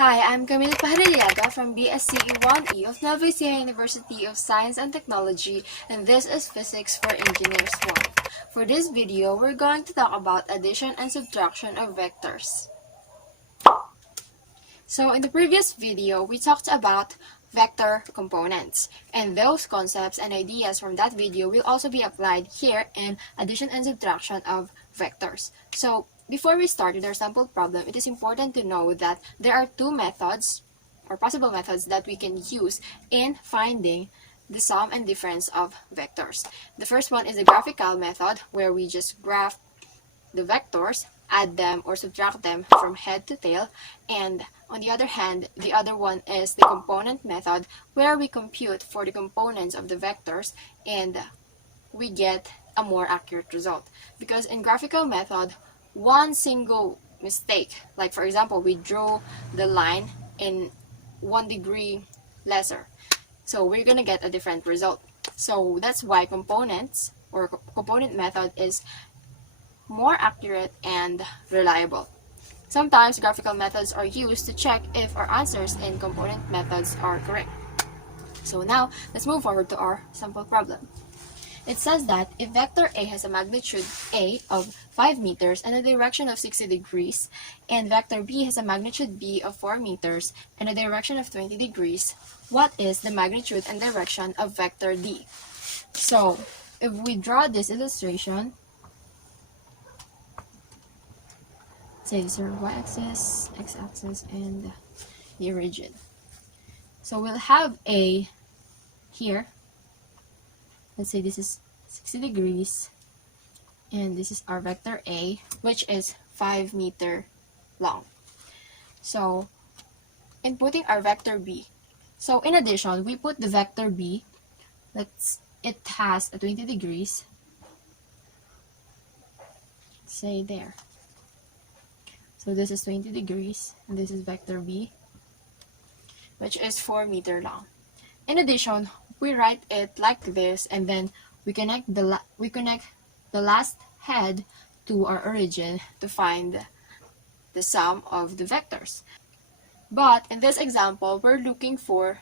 Hi, I'm Camille Pajarillaga from BSCE 1E of Nueva Ecija University of Science and Technology, and this is Physics for Engineers 1. For this video, we're going to talk about addition and subtraction of vectors. So in the previous video, we talked about vector components, and those concepts and ideas from that video will also be applied here in addition and subtraction of vectors. So before we start with our sample problem, it is important to know that there are two methods or possible methods that we can use in finding the sum and difference of vectors. The first one is the graphical method, where we just graph the vectors, add them or subtract them from head to tail, and on the other hand, the other one is the component method, where we compute for the components of the vectors and we get a more accurate result. Because in graphical method, one single mistake, like for example, we drew the line in 1 degree lesser, so we're gonna get a different result. So that's why components or component method is more accurate and reliable. Sometimes graphical methods are used to check if our answers in component methods are correct. So now, let's move forward to our sample problem. It says that if vector A has a magnitude A of 5 meters and a direction of 60 degrees, and vector B has a magnitude B of 4 meters and a direction of 20 degrees, what is the magnitude and direction of vector D? So, if we draw this illustration, say this is our y-axis, x-axis, and the origin. So we'll have A here. Let's say this is 60 degrees, and this is our vector A, which is 5 meter long. So, inputting our vector B. So in addition, we put the vector B. It has a 20 degrees. Say there. So this is 20 degrees, and this is vector B, which is 4 meter long. In addition, we write it like this, and then we connect the last head to our origin to find the sum of the vectors. But in this example, we're looking for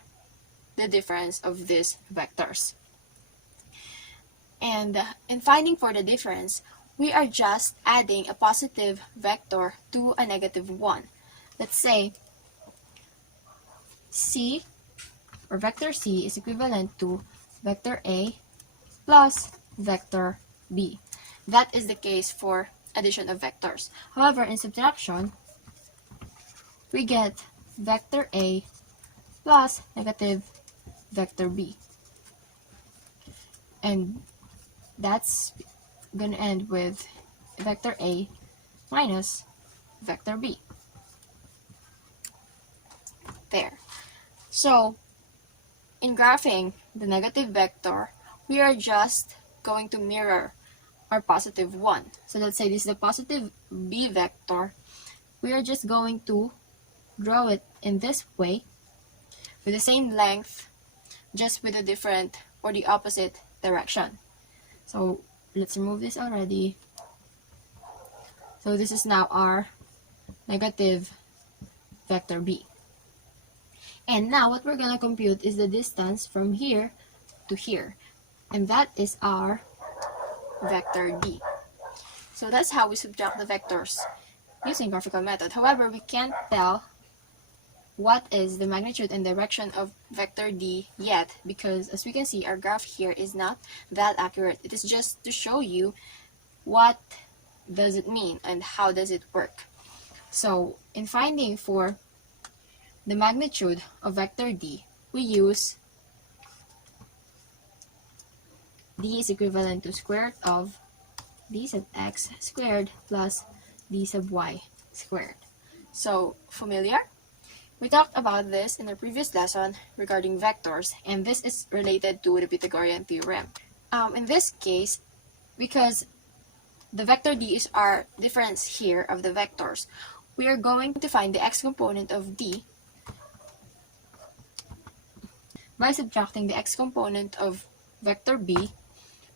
the difference of these vectors. And in finding for the difference, we are just adding a positive vector to a negative one. Let's say C, or vector C, is equivalent to vector A plus vector B. That is the case for addition of vectors. However, in subtraction, we get vector A plus negative vector B. And that's going to end with vector A minus vector B. There. So, in graphing the negative vector, we are just going to mirror our positive one. So let's say this is the positive B vector. We are just going to draw it in this way with the same length, just with a different or the opposite direction. So let's remove this already. So this is now our negative vector B. And now what we're going to compute is the distance from here to here. And that is our vector D. So that's how we subtract the vectors using graphical method. However, we can't tell what is the magnitude and direction of vector D yet, because as we can see, our graph here is not that accurate. It is just to show you what does it mean and how does it work. So in finding for the magnitude of vector D, we use D is equivalent to square root of D sub x squared plus D sub y squared. So, familiar? We talked about this in the previous lesson regarding vectors, and this is related to the Pythagorean theorem. In this case, because the vector D is our difference here of the vectors, we are going to find the x component of D by subtracting the x component of vector B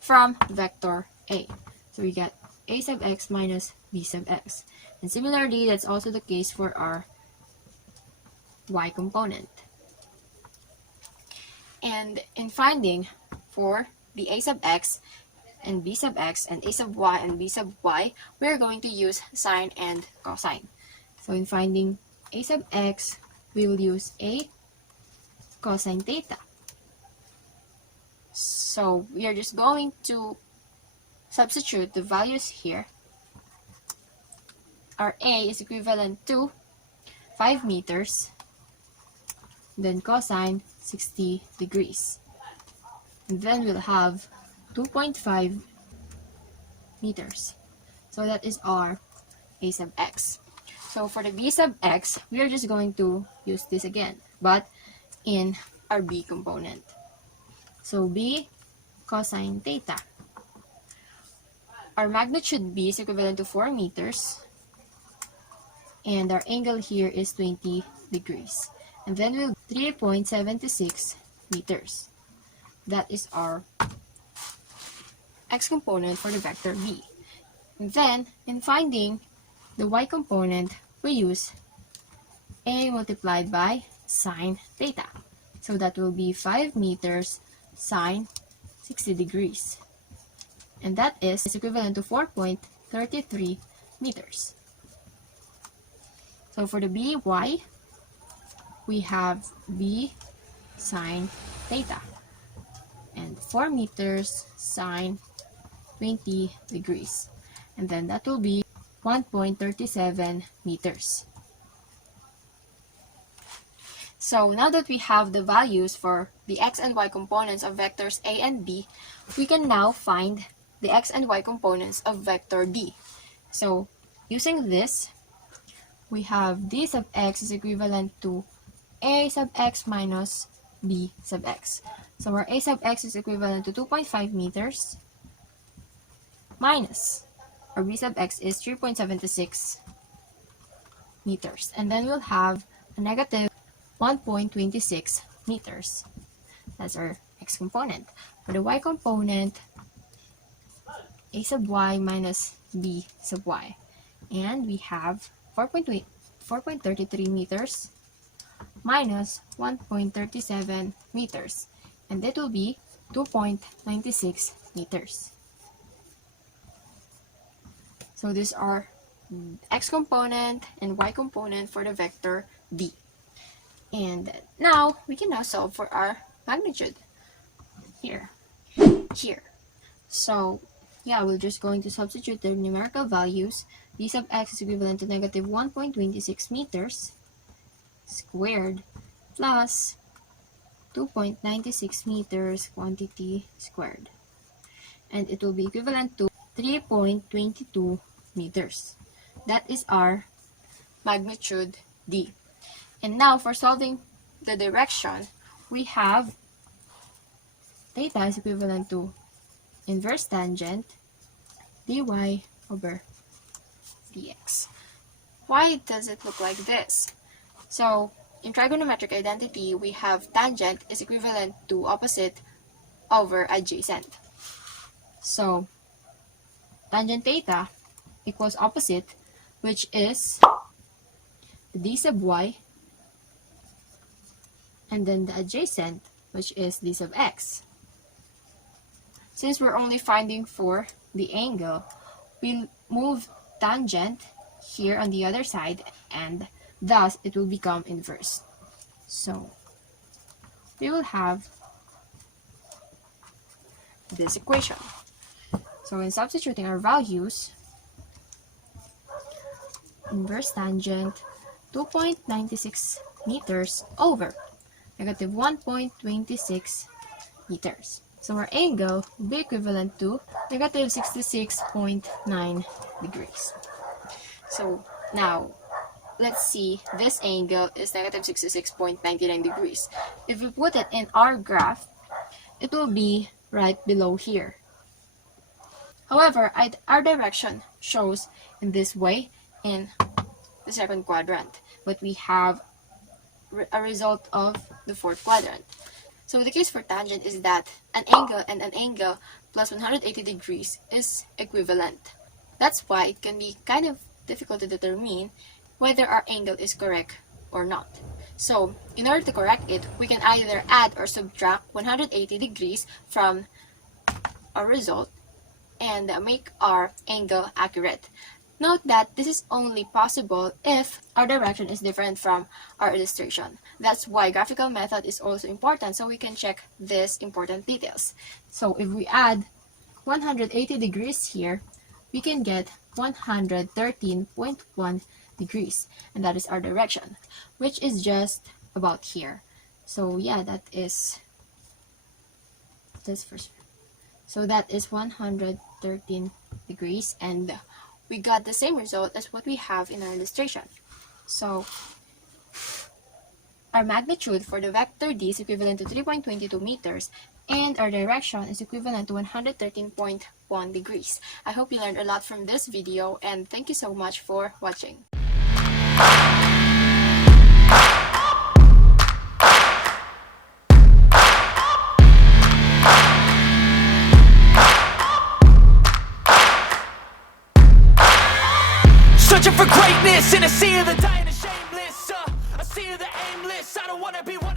from vector A. So we get A sub x minus B sub x. And similarly, that's also the case for our y component. And in finding for the a sub x and b sub x and a sub y and b sub y, we're going to use sine and cosine. So in finding a sub x, we will use a cosine theta. So we are just going to substitute the values here. Our a is equivalent to 5 meters, then cosine 60 degrees. And then we'll have 2.5 meters. So that is our a sub x. So for the b sub x, we are just going to use this again, but in our b component. So b cosine theta. Our magnitude b is equivalent to 4 meters. And our angle here is 20 degrees. And then we'll 3.76 meters. That is our x component for the vector b. And then, in finding the y component, we use a multiplied by sine theta. So that will be 5 meters sine 60 degrees. And that is equivalent to 4.33 meters. So for the by, we have b sine theta. And 4 meters sine 20 degrees. And then that will be 1.37 meters. So now that we have the values for the x and y components of vectors a and b, we can now find the x and y components of vector d. So using this, we have d sub x is equivalent to a sub x minus b sub x. So our a sub x is equivalent to 2.5 meters minus our b sub x is 3.76 meters. And then we'll have a negative 1.26 meters. That's our x component. For the y component, a sub y minus b sub y. And we have 4.33 meters minus 1.37 meters. And that will be 2.96 meters. So these are x component and y component for the vector d. And now we can now solve for our magnitude here. So yeah, we're just going to substitute the numerical values. D sub x is equivalent to negative 1.26 meters squared plus 2.96 meters quantity squared. And it will be equivalent to 3.22 meters. That is our magnitude d. And now for solving the direction, we have theta is equivalent to inverse tangent dy over dx. Why does it look like this? So in trigonometric identity, we have tangent is equivalent to opposite over adjacent. So tangent theta equals opposite, which is d sub y, and then the adjacent, which is d sub x. Since we're only finding for the angle, we'll move tangent here on the other side, and thus it will become inverse. So we will have this equation. So in substituting our values, inverse tangent 2.96 meters over negative 1.26 meters. So our angle will be equivalent to negative 66.9 degrees. So now, let's see, this angle is negative 66.99 degrees. If we put it in our graph, it will be right below here. However, our direction shows in this way in the second quadrant, but we have a result of the fourth quadrant. So the case for tangent is that an angle and an angle plus 180 degrees is equivalent. That's why it can be kind of difficult to determine whether our angle is correct or not. So in order to correct it, we can either add or subtract 180 degrees from our result and make our angle accurate. Note that this is only possible if our direction is different from our illustration. That's why graphical method is also important, so we can check these important details. So if we add 180 degrees here, we can get 113.1 degrees, and that is our direction, which is just about here. So yeah, that is this first. So that is 113 degrees, and we got the same result as what we have in our illustration. So our magnitude for the vector D is equivalent to 3.22 meters, and our direction is equivalent to 113.1 degrees. I hope you learned a lot from this video, and thank you so much for watching. Searching for greatness in a sea of the dying and shameless, a sea of the aimless. I don't wanna be one